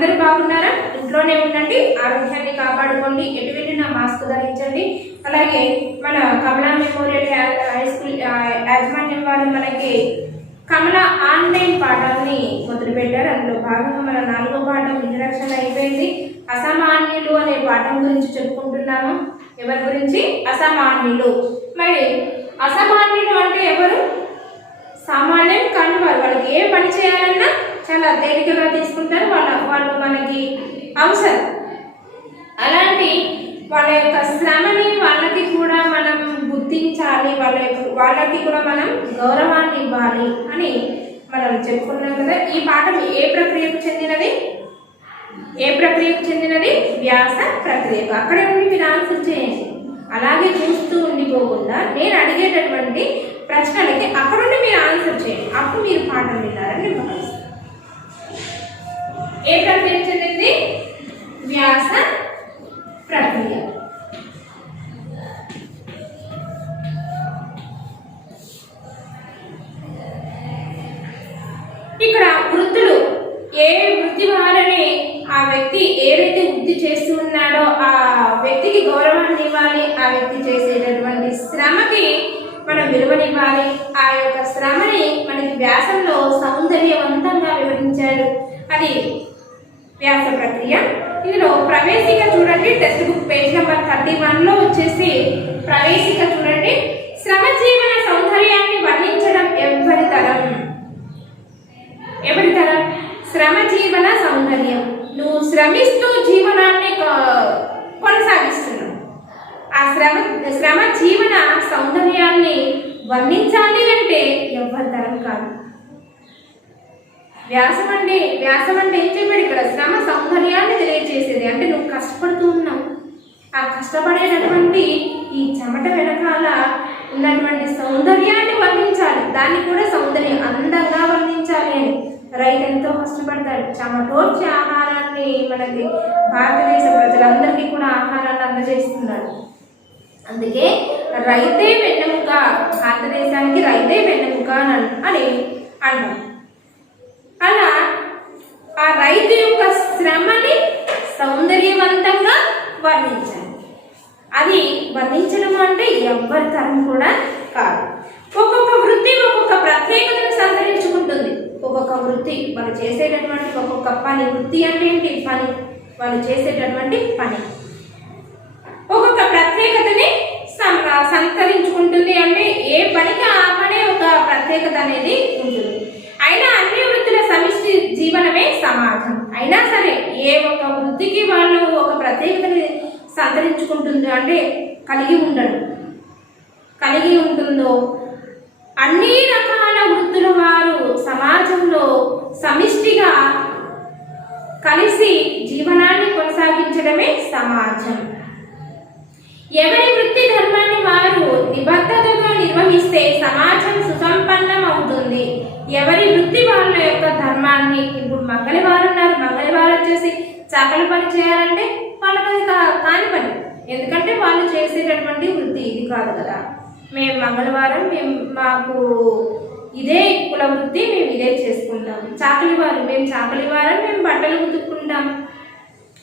అందరూ బాగున్నారా? ఇంట్లోనే ఉండండి, ఆరోగ్యాన్ని కాపాడుకోండి, ఎటు వెళ్ళినా మాస్క్ ధరించండి. అలాగే మన కమలా మెమోరియల్ హై స్కూల్ యాజమాన్యం వారు మనకి కమలా ఆన్లైన్ పాఠాన్ని మొదలుపెట్టారు. అందులో భాగంగా మన 4వ పాఠం ఇంట్రడక్షన్ అయిపోయింది. అసామాన్యులు అనే పాఠం గురించి చెప్పుకుంటున్నాము. ఎవరి గురించి? అసామాన్యులు. మరి అసామాన్యులు అంటే ఎవరు? సామాన్యం కాని వారు. వాళ్ళకి ఏ పని చేయాలన్నా చాలా తేలికగా తీసుకుంటారు. వాళ్ళు మనకి అవసరం. అలాంటి వాళ్ళ యొక్క శ్రమని వాళ్ళకి కూడా మనం గుర్తించాలి, వాళ్ళకి కూడా మనం గౌరవాన్ని ఇవ్వాలి అని మనం చెప్పుకున్నాం కదా. ఈ పాఠం ఏ ప్రక్రియకు చెందినది? వ్యాస ప్రక్రియకు. అక్కడే ఉండి మీరు ఆన్సర్ చేయండి. అలాగే చూస్తూ ఉండిపోకుండా నేను అడిగేటటువంటి ప్రశ్నలకి అక్కడుండి మీరు ఆన్సర్ చేయండి. అప్పుడు మీరు పాఠం విన్నారని నేను భావిస్తాను. ఏ ప్రక్రియకు చెందింది? వ్యాస ప్రక్రియ. ఇక్కడ వృత్తులు, ఏ వృత్తి వారని ఆ వ్యక్తి ఏదైతే వృత్తి చేస్తూ ఉన్నాడో ఆ వ్యక్తికి గౌరవాన్ని ఇవ్వాలి. ఆ వ్యక్తి చేసేటటువంటి శ్రమకి మనం విలువనివ్వాలి. ఆ యొక్క శ్రమని మనకి వ్యాసంలో సౌందర్యవంతంగా వివరించాడు. అది వ్యాస ప్రక్రియ. ఇందులో ప్రవేశిక చూడండి, టెక్స్ట్ బుక్ పేజ్ నెంబర్ 31లో వచ్చేసి ప్రవేశిక చూడండి. శ్రమ జీవన సౌందర్యాన్ని వర్ణించడం ఎవరి తరం? శ్రమ జీవన సౌందర్యం. నువ్వు శ్రమిస్తూ జీవనాన్ని కొనసాగిస్తున్నావు. ఆ శ్రమ జీవన సౌందర్యాన్ని వర్ణించాలి అంటే ఎవరి తరం కాదు. వ్యాసం అంటే ఏం చెప్పాడు ఇక్కడ? శ్రమ సౌందర్యాన్ని తెలియజేసేది. అంటే నువ్వు కష్టపడుతూ ఉన్నావు. ఆ కష్టపడేటటువంటి ఈ చెమట వెనకాల ఉన్నటువంటి సౌందర్యాన్ని వర్ణించాలి. దాన్ని కూడా సౌందర్యం అందంగా వర్ణించాలి అని. రైతు ఎంతో కష్టపడతాడు. చెమటోర్చి ఆహారాన్ని మనకి భారతదేశ ప్రజలందరికీ కూడా ఆహారాన్ని అందజేస్తున్నాడు. అందుకే రైతే వెన్నెముక, భారతదేశానికి రైతే వెన్నెముక అని అంటాం. అలా ఆ రైతు యొక్క శ్రమని సౌందర్యవంతంగా వర్ణించాలి. అది వర్ణించడం అంటే ఎవ్వరి తరం కూడా కాదు. ఒక్కొక్క వృత్తి ఒక్కొక్క ప్రత్యేకతను సంతరించుకుంటుంది. ఒక్కొక్క వృత్తి వాళ్ళు చేసేటటువంటి ఒక్కొక్క పని. వృత్తి అంటే ఏంటి? పని. వాళ్ళు చేసేటటువంటి పని ఒక్కొక్క ప్రత్యేకతని సంతరించుకుంటుంది. అంటే ఏ పనికి ఆ పనే ఒక ప్రత్యేకత అనేది ఉంటుంది. అయినా అన్ని వృత్తుల సమిష్టి జీవనమే సమాజం. అయినా సరే ఏ ఒక్క వృత్తికి వాళ్ళు ఒక ప్రత్యేకతని సంతరించుకుంటుందో అంటే కలిగి ఉంటుందో అన్ని రకాల వృత్తుల వారు సమాజంలో సమిష్టిగా కలిసి జీవనాన్ని కొనసాగించడమే సమాజం. ఎవరి వృత్తి ధర్మాన్ని వారు నిబద్ధతతో నిర్వహిస్తే సమాజం సుసంపన్నం అవుతుంది. ఎవరి వృత్తి వాళ్ళ యొక్క ధర్మాన్ని, ఇప్పుడు మంగళవారం ఉన్నారు, మంగళవారం వచ్చేసి చాకలి పని చేయాలంటే వాళ్ళకి అది కాని పని. ఎందుకంటే వాళ్ళు చేసేటటువంటి వృత్తి ఇది కాదు కదా. మేము మంగళవారం మాకు ఇదే కుల వృత్తి, మేము ఇదే చేసుకుంటాం. చాకలివారం మేము బట్టలు ఉతుక్కుంటాం.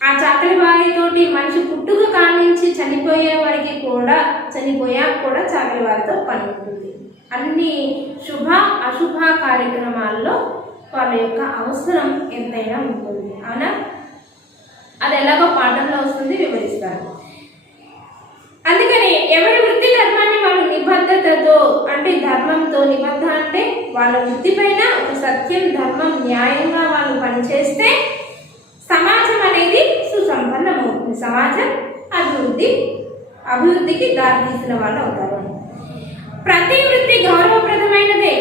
ఆ చాకలి వారితోటి మనిషి పుట్టుక కానించి చనిపోయాక కూడా చాకలి వారితో పని ఉంటుంది. అన్ని శుభ అశుభ కార్యక్రమాల్లో వాళ్ళ యొక్క అవసరం ఎంతైనా ఉంటుంది. అవునా? అది ఎలాగో పాఠంలో వస్తుంది, వివరిస్తారు. అందుకని ఎవరి వృత్తి ధర్మాన్ని వాళ్ళు నిబద్ధతతో, అంటే ధర్మంతో, నిబద్ధ అంటే వాళ్ళ వృత్తి పైన ఒక సత్యం, ధర్మం, న్యాయంగా వాళ్ళు పనిచేస్తే సమాజం అనేది సుసంపన్నమవుతుంది. సమాజం అభివృద్ధికి దారితీసిన వాళ్ళు అవుతారు. ప్రతి వృత్తి గౌరవప్రదమైనదే.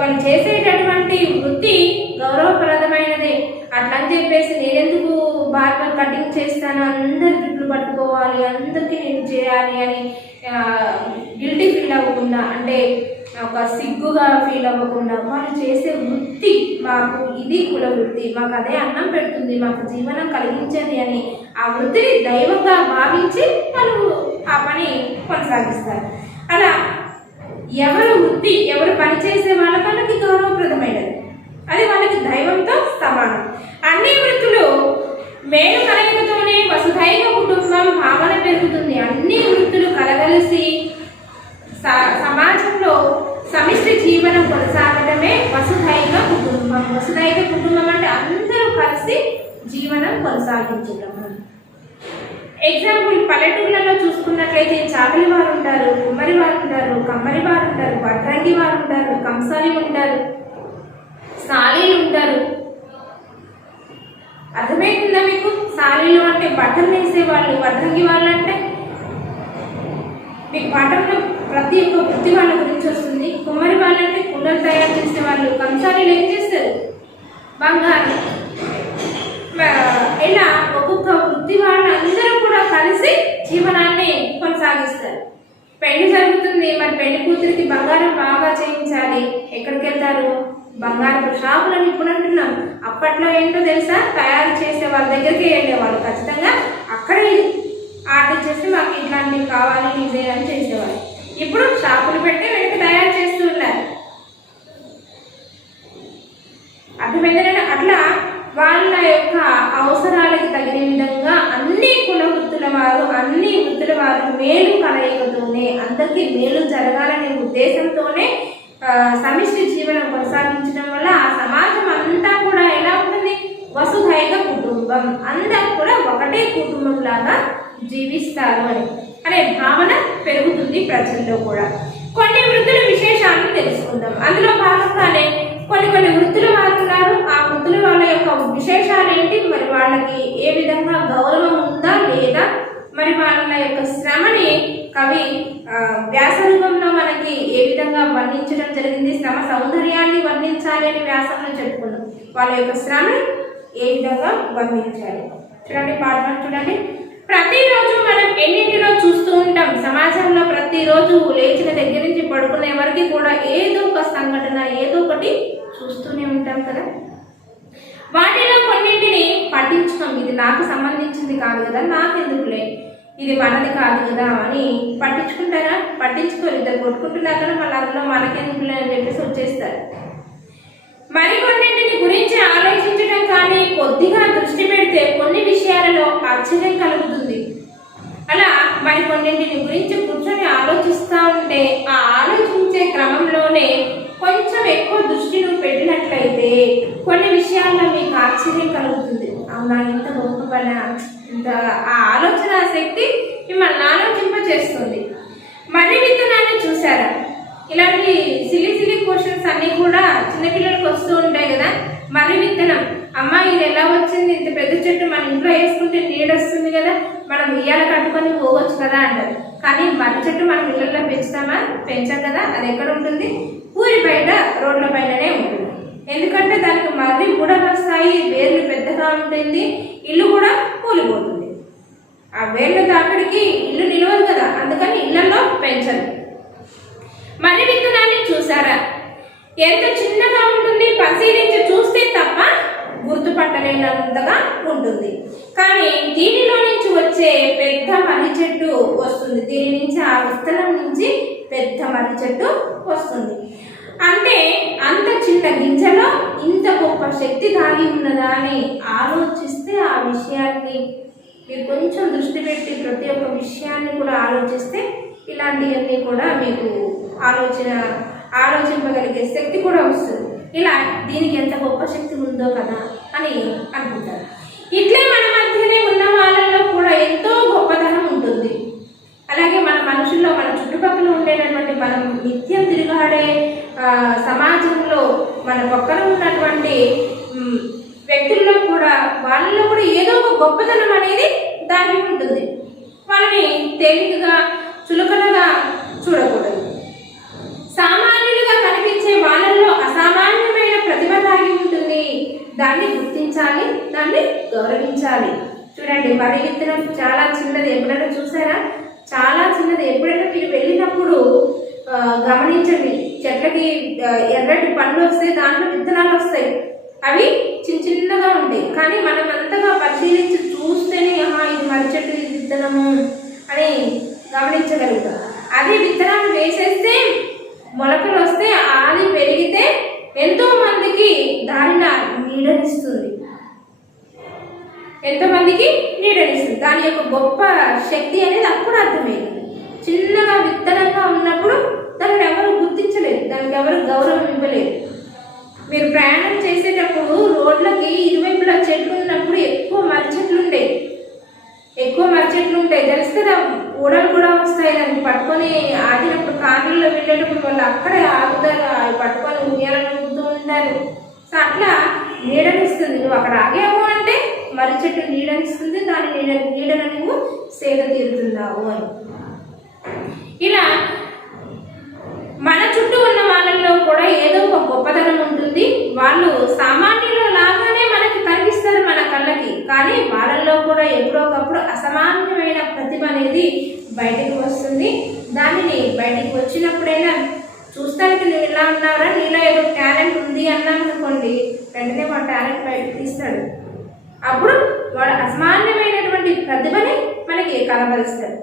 వాళ్ళు చేసేటటువంటి వృత్తి గౌరవప్రదమైనదే. అట్లా అని చెప్పేసి నేనెందుకు బార్బర్ కటింగ్ చేస్తాను, అందరు జుట్లు పట్టుకోవాలి, అందరికీ నేను చేయాలి అని గిల్టీ ఫీల్ అవ్వకుండా, అంటే ఒక సిగ్గుగా ఫీల్ అవ్వకుండా వాళ్ళు చేసే వృత్తి, మాకు ఇది కుల వృత్తి, మాకు అదే అన్నం పెడుతుంది, మాకు జీవనం కలిగించేది అని ఆ వృత్తిని దైవంగా భావించి వాళ్ళు ఆ పని కొనసాగిస్తారు. అలా ఎవరు పని చేసే వాళ్ళకి గౌరవప్రదమైనది, అది వాళ్ళకి దైవంతో సమానం. అన్ని వృత్తులు మేలు కలయికతోనే వసుధైక కుటుంబం భావన పెరుగుతుంది. అన్ని వృత్తులు కలగలిసి సమాజంలో సమిష్టి జీవనం కొనసాగడమే వసుధైక కుటుంబం. వసుధైక కుటుంబం అంటే అందరూ కలిసి జీవనం కొనసాగించడం. ఎగ్జాంపుల్ పల్లెటూళ్ళలో చూసుకున్నట్లయితే చాకలి వారు ఉంటారు, కుమ్మరి వారు ఉంటారు, కమ్మరి వారు ఉంటారు, వడ్రంగి వారు ఉంటారు, కంసాలి ఉంటారు, సాలీలు ఉంటారు. అర్థమవుతుందా మీకు? సాలీలు అంటే బట్టలు వేసేవాళ్ళు, వడ్రంగి వాళ్ళు అంటే మీకు పాఠంలో ప్రతి ఒక్క వృత్తి వాళ్ళ గురించి వస్తుంది. కుమ్మరి వాళ్ళంటే కుండలు తయారు చేసేవాళ్ళు, కంసాలీలు ఏం చేస్తారు? బంగారం. ఇలా ఒక్కొక్క వృత్తి వాళ్ళందరూ కూడా కలిసి జీవనాన్ని కొనసాగిస్తారు. పెళ్లి జరుగుతుంది, మరి పెళ్లి కూతురికి బంగారం బాగా చేయించాలి. ఎక్కడికి వెళ్తారు? బంగారపు షాపులని ఇప్పుడు అంటున్నాం. అప్పట్లో ఏంటో తెలుసా? తయారు చేసే వాళ్ళ దగ్గరికి వెళ్ళేవాళ్ళు. ఖచ్చితంగా అక్కడే ఆర్డర్ చేసి మాకు ఇట్లాంటివి కావాలి డిజైన్ అని చేసేవాళ్ళు. ఇప్పుడు షాపులు పెట్టి వెనక తయారు చేస్తూ ఉన్నారు. అర్థమైందంటే అట్లా వాళ్ళ యొక్క అవసరాలకు తగిన విధంగా అన్ని కుల వృత్తుల వారు, అన్ని వృత్తుల వారు మేలు కలయికతోనే, అందరికీ మేలు జరగాలనే ఉద్దేశంతోనే సమిష్టి జీవనం కొనసాగించడం వల్ల ఆ సమాజం అంతా కూడా ఎలా ఉంటుంది? వసుధైక కుటుంబం. అందరూ కూడా ఒకటే కుటుంబం లాగా జీవిస్తారు అనే భావన పెరుగుతుంది ప్రజల్లో కూడా. కొన్ని వృత్తుల విశేషాలను తెలుసుకుందాం. అందులో భాగంగానే కొన్ని వృత్తుల వారు ఉన్నారు. ఆ వృత్తుల వాళ్ళ యొక్క విశేషాలు ఏంటి, మరి వాళ్ళకి ఏ విధంగా గౌరవం ఉందా లేదా, మరి వాళ్ళ యొక్క శ్రమని కవి వ్యాసరూపంలో మనకి ఏ విధంగా వర్ణించడం జరిగింది. శ్రమ సౌందర్యాన్ని వర్ణించాలి అని వ్యాసంలో చెప్పుకున్నాం. వాళ్ళ యొక్క శ్రమని ఏ విధంగా వర్ణించాలి చూడండి. పాఠం చూడండి. ప్రతిరోజు మనం ఎన్నింటిలో చూస్తూ ఉంటాం. సమాజంలో ప్రతిరోజు లేచిన దగ్గర నుంచి పడుకునే వరకు కూడా ఏదో ఒక సంఘటన, ఏదో ఒకటి చూస్తూనే ఉంటాం కదా. వాటిలో కొన్నింటిని పట్టించుకోం. ఇది నాకు సంబంధించింది కాదు కదా, నాకెందుకులే, ఇది మనది కాదు కదా అని పట్టించుకుంటారా? పట్టించుకోరు. ఇద్దరు కొట్టుకుంటున్నారు కదా, మళ్ళీ అందులో మనకెందుకులే అని చెప్పేసి వచ్చేస్తారు. మరికొన్నింటిని గురించి ఆలోచించడం కానీ కొద్దిగా దృష్టి పెడితే కొన్ని విషయాలలో ఆశ్చర్యం కలుగుతుంది. అలా మరికొన్నింటిని గురించి కూర్చొని ఆలోచిస్తూ ఉంటే ఆ ఆలోచించే క్రమంలోనే కొంచెం ఎక్కువ దృష్టి నువ్వు పెట్టినట్లయితే కొన్ని విషయాల్లో మీకు ఆశ్చర్యం కలుగుతుంది. అవునా, ఇంత గొప్ప పని, ఇంత ఆ ఆలోచన శక్తి మిమ్మల్ని ఆలోచింపచేస్తుంది. మర్రి విత్తనాన్ని చూసారా? ఇలాంటి సిలి క్వశ్చన్స్ అన్నీ కూడా చిన్నపిల్లలకు వస్తూ ఉంటాయి కదా. మర్రి విత్తనం, అమ్మ ఇది ఎలా వచ్చింది? ఇంత పెద్ద చెట్టు మన ఇంట్లో వేసుకుంటే నీడొస్తుంది కదా, మనం ఉయ్యాల కట్టుకొని పోవచ్చు కదా అంటారు. కానీ మర్రి చెట్టు మనం ఇళ్ళల్లో పెంచుతామా? పెంచాం కదా. అది ఎక్కడ ఉంటుంది? ఊరి బయట రోడ్ల పైననే ఉంటుంది. ఎందుకంటే దానికి మర్రి బుడలు వస్తాయి, వేర్లు పెద్దగా ఉంటుంది, ఇల్లు కూడా కూలిపోతుంది. ఆ వేర్ల తాకిడికి ఇల్లు నిలవదు కదా, అందుకని ఇళ్లలో పెంచరు. మర్రి విత్తనాన్ని చూసారా? ఎంత చిన్నగా ఉంటుంది, పరిశీలించి చూస్తే తప్ప గుర్తుపట్టలేనంతగా ఉంటుంది. కానీ దీనిలో నుంచి వచ్చే పెద్ద మర్రి చెట్టు వస్తుంది. దీని నుంచి ఆ విత్తనం నుంచి పెద్ద మర్రి చెట్టు వస్తుంది. అంటే అంత చిన్న గింజలో ఇంత గొప్ప శక్తి దాగి ఉన్నదా అని ఆలోచిస్తే ఆ విషయాన్ని మీరు కొంచెం దృష్టి పెట్టి ప్రతి ఒక్క విషయాన్ని కూడా ఆలోచిస్తే ఇలాంటివన్నీ కూడా మీకు ఆలోచింపగలిగే శక్తి కూడా వస్తుంది. ఇలా దీనికి ఎంత గొప్ప శక్తి ఉందో కదా అని అనుకుంటారు. ఇట్లే మన మధ్యనే ఉన్న వాళ్ళలో కూడా ఎంతో గొప్పతనం ఉంటుంది. అలాగే మన మనుషుల్లో, మన చుట్టుపక్కల ఉండేటటువంటి మనం నిత్యం తిరిగాడే సమాజంలో మన పక్కన ఉన్నటువంటి వ్యక్తుల్లో కూడా వాళ్ళలో కూడా ఏదో ఒక గొప్పతనం అనేది దాగి ఉంటుంది. వాళ్ళని తేలికగా చులకనగా చూడకూడదు. సామాన్యులుగా కనిపించే వాళ్ళల్లో అసామాన్యమైన ప్రతిభ దాగి ఉంటుంది. దాన్ని గుర్తించాలి, దాన్ని గౌరవించాలి. చూడండి, మర్రి విత్తనం చాలా చిన్నది. ఎప్పుడైనా చూసారా? చాలా చిన్నది. ఎప్పుడైనా మీరు వెళ్ళినప్పుడు గమనించండి, చెట్లకి ఎర్రటి పండ్లు వస్తాయి, దాంట్లో విత్తనాలు వస్తాయి. అవి చిన్నగా ఉంటాయి. కానీ మనం అంతగా పరిశీలించి చూస్తేనే ఇది మర్రి చెట్టు, ఇది విత్తనము అని గమనించగలుగుతాం. అదే విత్తనాలు వేసేస్తే మొలకలు వస్తే అది పెరిగితే ఎంతో మందికి దారిన నీడనిస్తుంది. ఎంతమందికి నీడనిస్తుంది. దాని యొక్క గొప్ప శక్తి అనేది అప్పుడు అర్థమైంది. చిన్నగా విత్తనంగా ఉన్నప్పుడు దానిని ఎవరు గుర్తించలేదు, దానికి ఎవరు గౌరవం ఇవ్వలేదు. మీరు ప్రయాణం చేసేటప్పుడు రోడ్లకి ఇరువైపులా చెట్లు ఉన్నప్పుడు ఎక్కువ మర్రి చెట్లు ఉంటాయి, తెలుసు కదా. ఊడలు కూడా వస్తాయి, దాన్ని పట్టుకొని ఆగినప్పుడు కార్లలో వెళ్ళేటప్పుడు వాళ్ళు అక్కడే ఆగుతారు, అవి పట్టుకొని ఉయ్యాలను ఊగుతూ ఉంటారు. సో అట్లా నీడనిస్తుంది. నువ్వు అక్కడ ఆగావు అంటే మర్రి చెట్టు నీడనిస్తుంది, దాని నీడను నువ్వు సేద తీరుతున్నావు అని. ఇలా మన చుట్టూ ఉన్న వాళ్ళల్లో కూడా ఏదో ఒక గొప్పతనం ఉంటుంది. వాళ్ళు సామాన్యుల లాగానే మనకి కనిపిస్తారు మన కళ్ళకి, కానీ వాళ్ళల్లో కూడా ఎప్పుడో ఒకప్పుడు అసామాన్యమైన ప్రతిభ అనేది బయటకు వస్తుంది. దానిని బయటకు వచ్చినప్పుడైనా చూస్తానికి నువ్వు ఇలా ఉన్నారా, నీలో ఏదో టాలెంట్ ఉంది అన్నాం అనుకోండి, వెంటనే వాడు టాలెంట్ బయటకు తీస్తాడు. అప్పుడు వాడు అసామాన్యమైనటువంటి ప్రతిభని మనకి కనబరుస్తాడు.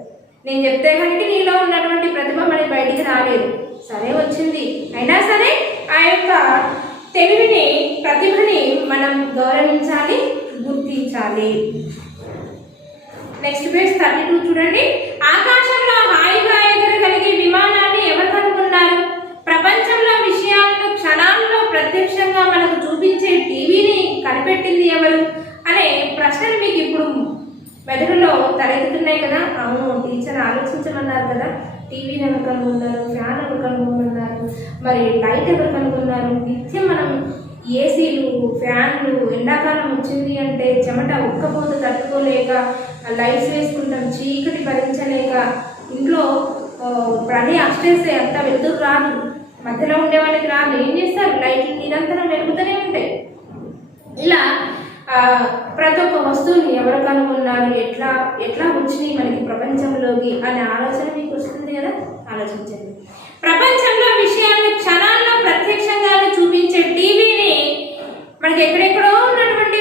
నేను చెప్తే కనుక నీలో ఉన్నటువంటి ప్రతిభ మనకి బయటికి రాలేదు, సరే వచ్చింది, అయినా సరే ఆ యొక్క తెలివిని ప్రతిభని మనం గౌరవించాలి, గుర్తించాలి. నెక్స్ట్ పేజ్ 32 చూడండి. ఆకాశంలో హాయిగా ఎగరగలిగే విమానాన్ని ఎవరు కనుగొన్నారు? ప్రపంచంలో విషయాలను క్షణాల్లో ప్రత్యక్షంగా మనకు చూపించే టీవీని కనిపెట్టింది ఎవరు అనే ప్రశ్నలు మీకు ఇప్పుడు మెదడులో తలెత్తుతున్నాయి కదా. అవును, టీచర్ ఆలోచించమన్నారు కదా, టీవీని ఎవరు కనుగొన్నారు, ఫ్యాన్ ఎవరు కనుగొన్నారు, మరి లైట్ ఎవరు కనుగొన్నారు. నిత్యం మనం ఏసీలు, ఫ్యాన్లు, ఎండాకాలం వచ్చింది అంటే చెమట ఉక్కపోత తట్టుకోలేక లైట్స్ వేసుకుంటాం, చీకటి భరించలేక ఇంట్లో పని అష్టేస్తే అంతా వెళ్తురు రాదు, మధ్యలో ఉండే వాళ్ళకి రాదు, ఏం చేస్తారు, లైట్లు నిరంతరం వెలుగుతూనే ఉంటాయి. ఇలా ప్రతి ఒక్క వస్తువుని ఎవరు కనుగొన్నారు, ఎట్లా ఎట్లా వచ్చినాయి మనకి ప్రపంచంలోకి అనే ఆలోచన మీకు వస్తుంది కదా, ఆలోచించండి. ప్రపంచంలో విషయాన్ని క్షణాల్లో ప్రత్యక్షంగా చూపించే టీవీని మనకి ఎక్కడెక్కడో ఉన్నటువంటి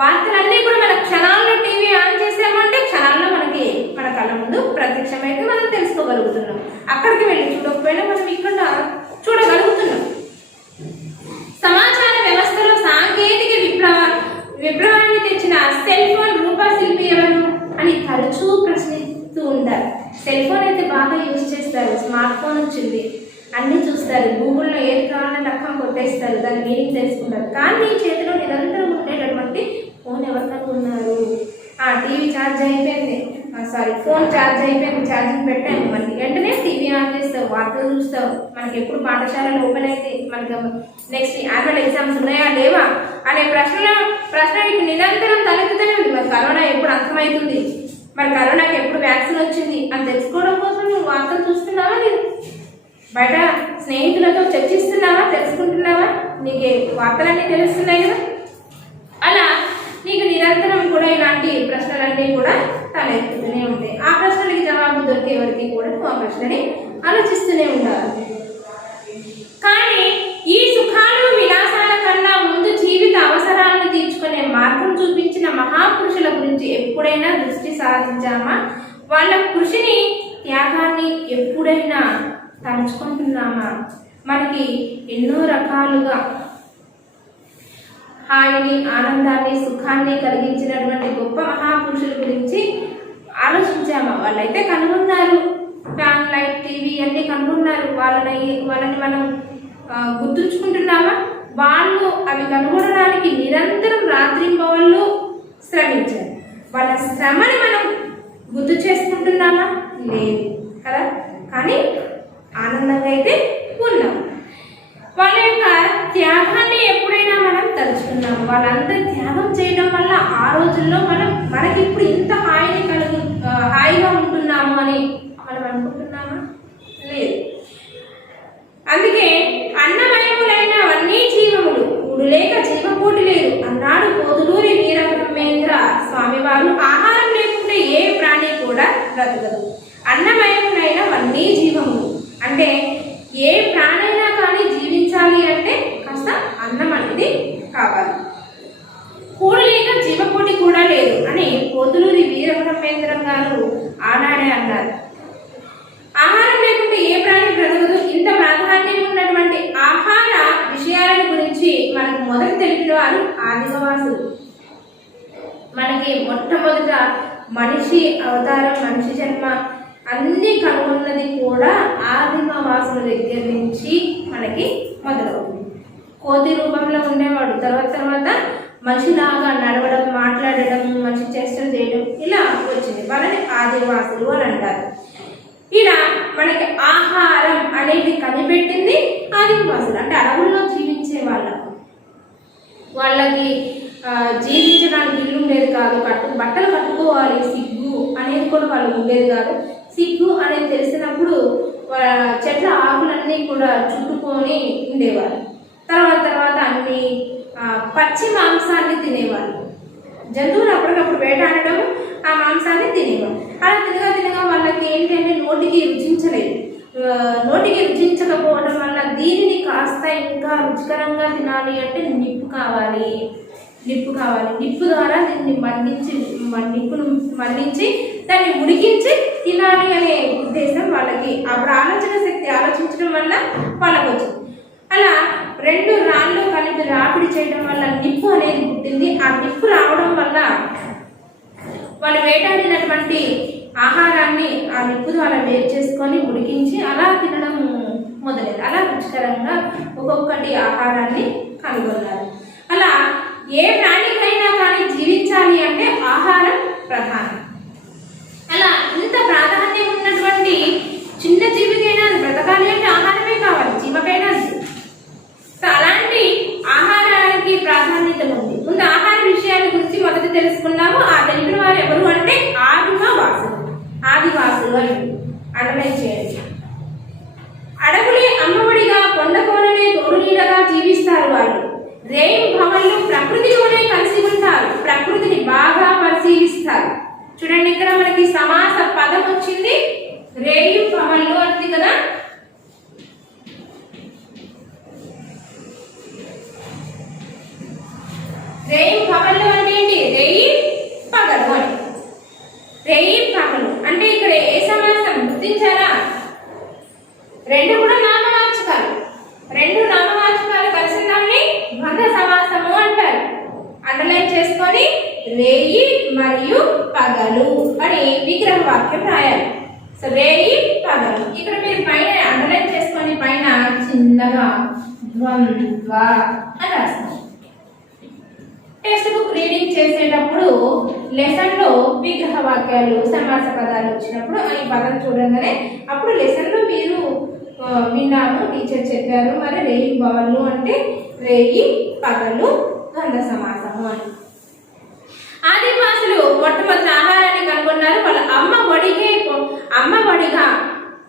వార్తలన్నీ కూడా మన క్షణాల్లో టీవీ ఆన్ చేసామంటే క్షణాల్లో మనకి మన కళ్ళ ముందు ప్రత్యక్షమైతే మనం తెలుసుకోగలుగుతున్నాం. అక్కడికి వెళ్ళి చూడకపోయినా మనం ఇక్కడ చూడగలుగుతున్నాం. సమాచార వ్యవస్థలో సాంకేతిక విప్లవాన్ని తెచ్చిన సెల్ ఫోన్ రూపశిల్పి ఎవరు అని తరచూ ప్రశ్నిస్తూ ఉంటారు. సెల్ ఫోన్ అయితే బాగా యూజ్ చేస్తారు, స్మార్ట్ ఫోన్ వచ్చింది, అన్నీ చూస్తారు, గూగుల్లో ఏది కావాలని రకం కొట్టేస్తారు, దాని మీనింగ్ తెలుసుకుంటారు. కానీ నీ చేతిలో నిరంతరం ఉండేటటువంటి ఫోన్ ఎవరు కనుగొన్నారు? టీవీ ఛార్జ్ అయిపోయింది, ఫోన్ ఛార్జ్ అయిపోయింది, ఛార్జింగ్ పెట్టాము, మనకి వెంటనే టీవీ ఆన్ చేస్తావు, వార్తలు చూస్తావు. మనకి ఎప్పుడు పాఠశాలలు ఓపెన్ అయితే మనకి నెక్స్ట్ యాన్యువల్ ఎగ్జామ్స్ ఉన్నాయా లేవా అనే ప్రశ్న నిరంతరం తలెత్తుతూనే ఉంది. మరి కరోనా ఎప్పుడు అంతమవుతుంది, మరి కరోనాకి ఎప్పుడు వ్యాక్సిన్ వచ్చింది అని తెలుసుకోవడం కోసం నువ్వు వార్తలు చూస్తున్నావా, లేదు బయట స్నేహితులతో చర్చిస్తున్నావా, తెలుసుకుంటున్నావా, నీకు వార్తలన్నీ తెలుస్తున్నాయి కదా. అలా నీకు నిరంతరం కూడా ఇలాంటి ప్రశ్నలన్నీ కూడా తలెత్తుతూనే ఉంటాయి. ఆ ప్రశ్నలకి జవాబు దొరికే వరకు కూడా నువ్వు ఆ ప్రశ్నని ఆలోచిస్తూనే ఉండాలి. కానీ ఈ సుఖాలు విలాసాల కన్నా ముందు జీవిత అవసరాలను తీర్చుకునే మార్గం చూపించిన మహాపురుషుల గురించి ఎప్పుడైనా దృష్టి సారించామా? వాళ్ళ కృషిని, త్యాగాన్ని ఎప్పుడైనా తలుచుకుంటున్నామా? మనకి ఎన్నో రకాలుగా హాయిని, ఆనందాన్ని, సుఖాన్ని కలిగించినటువంటి గొప్ప మహాపురుషుల గురించి ఆలోచించామా? వాళ్ళైతే కనుగొన్నారు, ఫ్యాన్, లైట్, టీవీ అన్నీ కనుగొన్నారు. వాళ్ళని మనం గుర్తుంచుకుంటున్నామా? వాళ్ళు అవి కనుగొనడానికి నిరంతరం రాత్రింబవళ్ళు శ్రమించారు. వాళ్ళ శ్రమని మనం గుర్తు చేసుకుంటున్నామా? లేదు కదా. కానీ ఆనందంగా అయితే ఉన్నాం. వాళ్ళ యొక్క త్యాగాన్ని ఎప్పుడైనా మనం తలుచుకున్నాము. వాళ్ళంతా త్యాగం చేయడం వల్ల ఆ రోజుల్లో మనకి ఇప్పుడు ఇంత హాయిగా ఉంటున్నాము అని మనం అనుకుంటున్నామా? లేదు. అందుకే అన్నమయములైన వన్నీ జీవములు, కూడు లేక జీవకోటి లేదు అన్నాడు పోతులూరి వీరబ్రహ్మేంద్ర స్వామివారు. ఆహారం లేకుంటే ఏ ప్రాణి కూడా బ్రతకదు. అన్నమయములైన వన్నీ జీవములు అంటే ఏ ప్రాణైనా కానీ జీవించాలి అంటే కాస్త అన్నం అనేది కావాలి. కూడు లేక జీవకోటి కూడా లేదు అని పోతులూరి వీరబ్రహ్మేంద్రం గారు ఆనాడే అన్నారు. ఆహారం లేకుంటే ఏ ప్రాణి బ్రతకదు. ఇంత ప్రాధాన్యం ఉన్నటువంటి ఆహార విషయాల గురించి మనకు మొదట తెలిపిన వారు ఆదివాసులు. మనకి మొట్టమొదట మనిషి అవతారం, మనిషి జన్మ అన్నీ కనుగొన్నది కూడా ఆదిమ వాసుల దగ్గర నుంచి మనకి మొదలవుతుంది. కోతి రూపంలో ఉండేవాడు, తర్వాత మనిషిలాగా నడవడం, మాట్లాడడం, మంచి చేష్టలు చేయడం ఇలా వచ్చింది. వాళ్ళని ఆదివాసులు అని అంటారు. ఇలా మనకి ఆహారం అనేది కనిపెట్టింది ఆదివాసులు. అంటే అడవుల్లో జీవించే వాళ్ళకి జీవించడానికి ఇల్లు ఉండేది కాదు, బట్టలు కట్టుకోవాలి, సిగ్గు అనేది కూడా వాళ్ళకి ఉండేది కాదు. సిగ్గు అనేది తెలిసినప్పుడు చెట్ల ఆకులన్నీ కూడా చుట్టుకొని ఉండేవారు. తర్వాత అన్ని పచ్చి మాంసాన్ని తినేవాళ్ళు. జంతువులు అప్పటికప్పుడు వేటాడడం, ఆ మాంసాన్ని తినేవాళ్ళు. అలా తినగా వాళ్ళకి ఏంటంటే నోటికి రుచించలేదు. నోటికి రుచించకపోవడం వల్ల దీనిని కాస్త ఇంకా రుచికరంగా తినాలి అంటే నిప్పు కావాలి. నిప్పు ద్వారా దీన్ని నిప్పును మండించి దాన్ని ఉడికించి తినాలి అనే ఉద్దేశం వాళ్ళకి అప్పుడు ఆలోచన శక్తి ఆలోచించడం వల్ల వాళ్ళకి వచ్చింది. అలా రెండు రాళ్ళు కలిపి రాపిడి చేయడం వల్ల నిప్పు అనేది పుట్టింది. ఆ నిప్పు రావడం వల్ల వాళ్ళు వేటాడినటువంటి ఆహారాన్ని ఆ నిప్పు ద్వారా వేరు చేసుకొని ఉడికించి అలా తినడం మొదలైంది. అలా రుచికరంగా ఒక్కొక్కటి ఆహారాన్ని కనుగొన్నారు. అలా ఏ ప్రాణికైనా కానీ జీవించాలి అంటే ఆహారం ప్రధానం. అలా ఇంత ప్రాధాన్యం ఉన్నటువంటి చిన్న జీవికైనా బ్రతకాలి అంటే ఆహారమే కావాలి, జీవకైనా. అలాంటి ఆహారానికి ప్రాధాన్యత ఉంది. ముందు ఆహార విషయాల గురించి మొదట తెలుసుకున్నాము. ఆ తెలిపిన వారు ఎవరు అంటే ఆదివాసులు అని అండర్లైన్ చేయండి. అడవులే అమ్మఒడిగా, కొండకోననే తోడు నీడగా జీవిస్తారు వాళ్ళు. రేయి భవన్లు ప్రకృతిలోనే కలిసి ఉంటారు, ప్రకృతిని బాగా పరిశీలిస్తారు. చూడండి, ఇక్కడ మనకి సమాస పదం వచ్చింది, రేయి భవన్లు అంది కదా. రేయి పగలు అంటే ఏంటి? రేయి పగలు అని. రేయి పగలు అంటే ఇక్కడ ఏ సమాసం గుర్తించారా? రెండు కూడా నామవాచకాలు. రెండు నామవాచకాలు కలిసి దాన్ని ద్వంద్వ సమాసము అంటారు. అండర్లైన్ చేసుకొని రేయి మరియు పగలు అని విగ్రహ వాక్యం రాయాలి. సో రేయి పగలు. ఇక్కడ మీరు పైన అండర్లైన్ చేసుకొని పైన చిన్నగా ద్వంద్వ అని రాస్తారు. టెక్స్ట్ బుక్ రీడింగ్ చేసేటప్పుడు లెసన్లో విగ్రహ వాక్యాలు, సమాస పదాలు వచ్చినప్పుడు ఈ పదం చూడగానే అప్పుడు లెసన్లో మీరు విన్నాము, టీచర్ చెప్పారు, మరి రేయి పగలు అంటే రేయి పగలు ద్వంద్వ సమాసము అని. ఆదివాసులు మొట్టమొదటి ఆహారాన్ని కనుగొన్నారు. వాళ్ళ అమ్మ ఒడిగా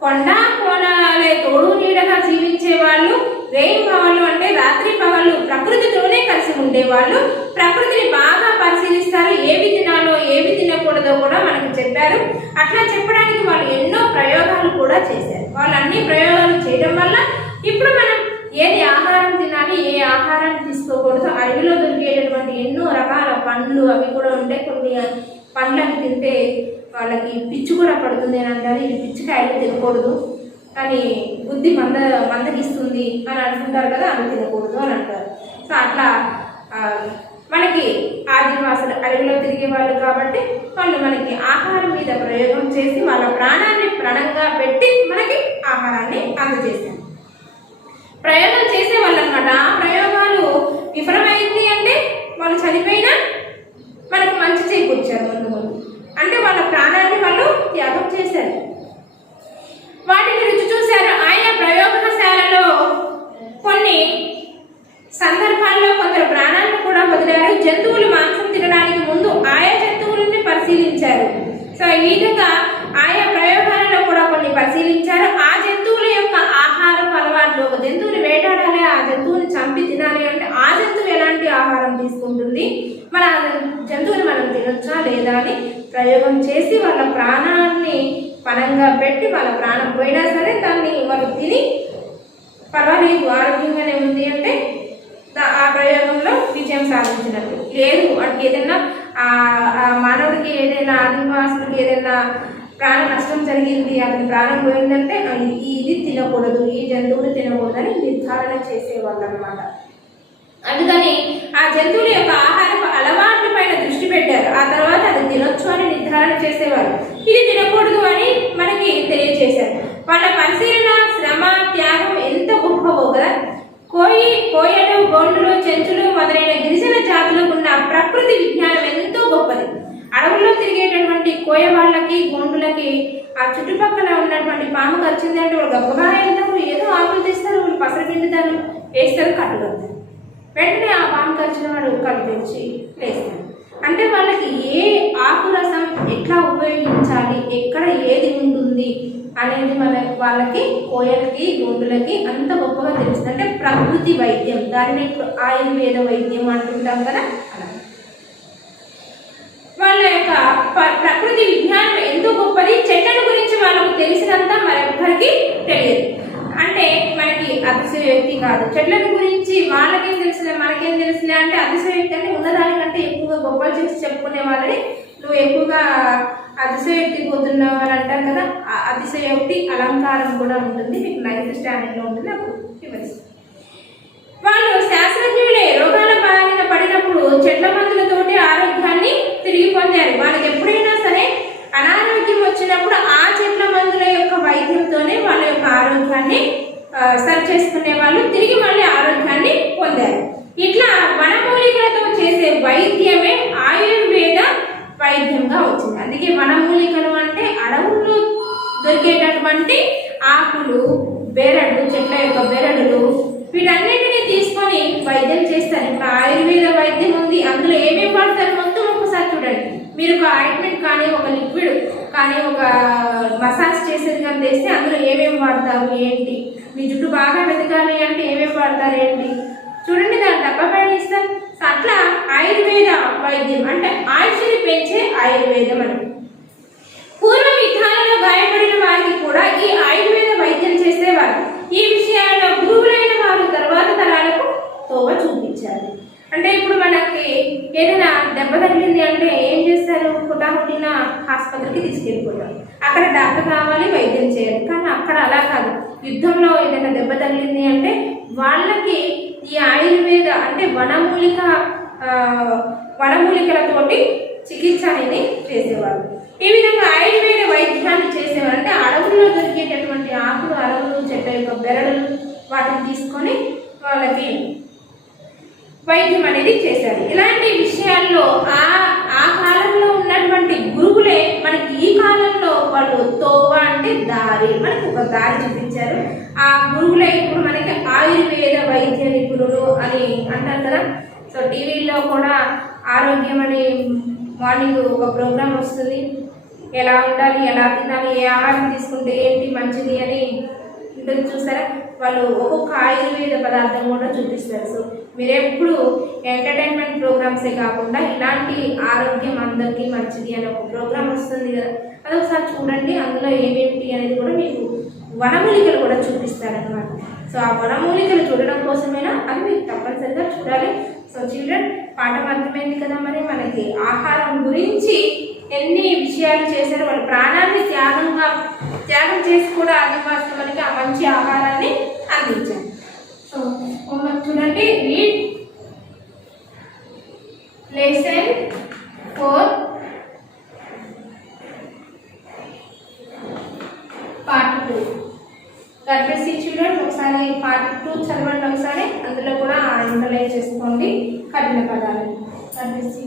కొండ కోణాలే తోడు నీడగా జీవించే వాళ్ళు. రేయి పగలు అంటే రాత్రి పగలు ప్రకృతితోనే కలిసి ఉండేవాళ్ళు. ప్రకృతిని బాగా పరిశీలిస్తారు. ఏవి తినాలో ఏవి తినకూడదో కూడా మనకు చెప్పారు. అట్లా చెప్పడానికి వాళ్ళు ఎన్నో ప్రయోగాలు కూడా చేశారు. వాళ్ళు అన్ని ప్రయోగాలు చేయడం వల్ల ఇప్పుడు మనం ఏది ఆహారం తినాలి, ఏ ఆహారాన్ని తీసుకోకూడదు, అడవిలో దొరికేటటువంటి ఎన్నో రకాల పండ్లు అవి కూడా ఉంటాయి. కొన్ని పండ్లను తింటే వాళ్ళకి పిచ్చి కూడా పడుతుంది అని అంటారు. ఇది పిచ్చికాయలు తినకూడదు, కానీ బుద్ధి మందగిస్తుంది అని అనుకుంటారు కదా, అవి తినకూడదు అని అంటారు. సో అట్లా మనకి ఆదివాసులు అడవిలో తిరిగే వాళ్ళు కాబట్టి వాళ్ళు మనకి ఆహారం మీద ప్రయోగం చేసి వాళ్ళ ప్రాణాన్ని ప్రాణంగా పెట్టి మనకి ఆహారాన్ని అందజేశారు. ప్రయోగాలు చేసేవాళ్ళు అనమాట. ఆ ప్రయోగాలు విఫలమైంది అంటే వాళ్ళు చనిపోయినా మనకు మంచి చేకూర్చారు. ముందు అంటే వాళ్ళ ప్రాణాన్ని వాళ్ళు త్యాగం చేశారు. వాటిని రుచి చూశారు. ఆయా ప్రయోగశాలలో కొన్ని సందర్భాల్లో కొందరు ప్రాణాలను కూడా వదిలారు. జంతువులు మాంసం తినడానికి ముందు ఆయా జంతువులని పరిశీలించారు. సో ఈ విధంగా ఆయా ప్రయోగాలలో కూడా కొన్ని పరిశీలించారు. ఆ జంతువుల యొక్క ఆహారం అలవాట్లు, ఒక జంతువుని వేటాడాలి, ఆ జంతువుని చంపి తినాలి అంటే ఆ జంతువు ఎలాంటి ఆహారం తీసుకుంటుంది, మరి ఆ జంతువుని మనం తినొచ్చా లేదా అని ప్రయోగం చేసి వాళ్ళ ప్రాణాన్ని పణంగా పెట్టి వాళ్ళ ప్రాణం పోయినా సరే దాన్ని వాళ్ళు తిని పర్వాలేదు ఆరోగ్యంగానే ఉంది అంటే ఆ ప్రయోగంలో విజయం సాధించినట్టు. లేదు అంటే ఏదైనా మానవుడికి ఏదైనా ఆదివాసులకు ఏదైనా ప్రాణ నష్టం జరిగింది, అతని ప్రాణం పోయిందంటే ఇది తినకూడదు, ఈ జంతువులు తినకూడదు అని నిర్ధారణ చేసేవాళ్ళు అనమాట. అందుకని ఆ జంతువుల యొక్క ఆహారపు అలవాట్ల పైన దృష్టి పెట్టారు. ఆ తర్వాత అది తినొచ్చు అని నిర్ధారణ చేసేవారు, ఇది తినకూడదు అని మనకి తెలియజేశారు. వాళ్ళ పరిశీలన, శ్రమ, త్యాగం ఎంత గొప్పవో కదా. కోయలు, గోండులు, చెంచులు మొదలైన గిరిజన జాతులకు ఉన్న ప్రకృతి విజ్ఞానం ఎంతో గొప్పది. అడవుల్లో తిరిగేటటువంటి కోయ వాళ్ళకి, గోండులకి ఆ చుట్టుపక్కల ఉన్నటువంటి పాము వచ్చింది అంటే వాళ్ళు గొప్పగా వెళ్తారు, ఏదో ఆకులు తీస్తారు, వాళ్ళు పసరు పిండుతారు, వేస్తారు, కట్టుకుంటారు. వెంటనే ఆ పాము ఖర్చిన వాడు కళ్ళు తెచ్చి వేస్తారు. అంటే వాళ్ళకి ఏ ఆకు రసం ఎట్లా ఉపయోగించాలి, ఎక్కడ ఏది ఉంటుంది అనేది వాళ్ళకి కోయలకి, గోండులకి అంత గొప్పగా తెలుస్తుంది. అంటే ప్రకృతి వైద్యం, దానిని ఇప్పుడు ఆయుర్వేద వైద్యం అంటుంటాం కదా. అలా వాళ్ళ యొక్క ప్రకృతి విజ్ఞానం ఎంతో గొప్పది. చెట్ల గురించి వాళ్ళకు తెలిసినంత మరొక్కరికి తెలియదు. అంటే మనకి అతిశయోక్తి కాదు. చెట్ల గురించి వాళ్ళకేం తెలుసులే, మనకేం తెలుసులే అంటే అతిశయోక్తి అంటే ఉన్నదానికంటే ఎక్కువగా గొప్పలు చేసి చెప్పుకునే వాళ్ళని నువ్వు ఎక్కువగా అతిశయోక్తి పోతున్నావు అని అంటారు కదా. అతిశయోక్తి అలంకారం కూడా ఉంటుంది, మీకు 9th స్టాండర్డ్లో ఉంటుంది, అప్పుడు వివరిస్తాను. వాళ్ళు శాస్త్రజ్ఞులే రోగాల బారిన పడినప్పుడు చెట్ల మందులతోటి ఆరోగ్యాన్ని తిరిగి పొందారు. వాళ్ళకి ఎప్పుడైనా సరే అనారోగ్యం వచ్చినప్పుడు ఆ చెట్ల మందుల యొక్క వైద్యంతోనే వాళ్ళ యొక్క ఆరోగ్యాన్ని సరి చేసుకునే వాళ్ళు, తిరిగి మళ్ళీ ఆరోగ్యాన్ని పొందారు. ఇట్లా వనమూలికలతో చేసే వైద్యమే ఆయుర్వేద వైద్యంగా వచ్చింది. అందుకే వనమూలికలు అంటే అడవుల్లో దొరికేటటువంటి ఆకులు, బెరడు, చెట్ల యొక్క బెరడులు, వీటన్నిటిని తీసుకొని వైద్యం చేస్తారు. ఇప్పుడు ఆయుర్వేద వైద్యం ఉంది, అందులో ఏమేమి వాడతారు మొత్తం ఒకసారి చూడండి. మీరు ఒక ఆయింట్మెంట్ కానీ, ఒక లిక్విడ్ కానీ, ఒక మసాజ్ చేసేది కానీ తెస్తే అందులో ఏమేమి వాడతారు ఏంటి, మీ జుట్టు బాగా వెతకాలి అంటే ఏమేమి వాడతారు ఏంటి చూడండి, దాని డబ్బా పైన ఇస్తాం. అట్లా ఆయుర్వేద వైద్యం అంటే ఆయుష్ని పెంచే ఆయుర్వేదం అని. పూర్వ యుద్ధాలలో గాయపడిన వారికి కూడా ఈ ఆయుర్వేద వైద్యం చేసేవారు. ఈ విషయాల్లో గురువులైన వారు తర్వాత తరాలకు తోవ చూపించారు. అంటే ఇప్పుడు మనకి ఏదైనా దెబ్బ తగిలింది అంటే ఏం చేస్తారు, హుటాహుటిన ఆసుపత్రికి తీసుకెళ్ళిపోతారు. అక్కడ డాక్టర్ రావాలి, వైద్యం చేయాలి. కానీ అక్కడ అలా కాదు. యుద్ధంలో ఏదైనా దెబ్బ తగిలింది అంటే వాళ్ళకి ఈ ఆయుర్వేద అంటే వనమూలికలతోటి చికిత్స అనేది చేసేవారు. ఈ విధంగా ఆయుర్వేద వైద్యాన్ని చేసేవారు. అంటే అడవుల్లో దొరికేటటువంటి ఆకులు, అడవులు, చెట్ల యొక్క బెరడులు, వాటిని తీసుకొని వాళ్ళకి వైద్యం అనేది చేశారు. ఇలాంటి విషయాల్లో ఆ కాలంలో ఉన్నటువంటి గురువులే మనకి ఈ కాలంలో వాళ్ళు తోవ అంటే దారి, మనకి ఒక దారి చూపించారు. ఆ గురువులే ఇప్పుడు మనకి ఆయుర్వేద వైద్య నిపుణులు అని అంటారు కదా. సో టీవీలో కూడా ఆరోగ్యం అని మార్నింగ్ ఒక ప్రోగ్రామ్ వస్తుంది, ఎలా ఉండాలి, ఎలా తినాలి, ఏ ఆహారం తీసుకుంటే ఏంటి మంచిది అని ఉంటుంది చూసారా. వాళ్ళు ఒక్కొక్క ఆయుర్వేద పదార్థం కూడా చూపిస్తారు. సో మీరు ఎప్పుడు ఎంటర్టైన్మెంట్ ప్రోగ్రామ్సే కాకుండా ఇలాంటి ఆరోగ్యం అందరికీ మంచిది అనే ఒక ప్రోగ్రామ్ వస్తుంది కదా, అదొకసారి చూడండి. అందులో ఏమేమిటి అనేది కూడా మీకు వనమూలికలు కూడా చూపిస్తారనమాట. సో ఆ వనమూలికలు చూడడం కోసమైనా అది మీకు తప్పనిసరిగా చూడాలి. సో చిల్డ్రన్, పాఠం అర్థమైంది కదా. మరి మనకి ఆహారం గురించి ఎన్ని విషయాలు చేశారో, వాళ్ళ ప్రాణాన్ని త్యాగం చేసి కూడా ఆదివాసులకి ఆ మంచి ఆహారాన్ని అందించారు. సో చూడండి, రీడ్ లెసన్ 4 పార్ట్ 2. గర్భశ్రీ చిల్డ్రన్ ఒకసారి పార్ట్ 2 చదవండి ఒకసారి. అందులో కూడా అండర్లైన్ చేసుకోండి కఠిన పదాలు. గర్భశ్రీ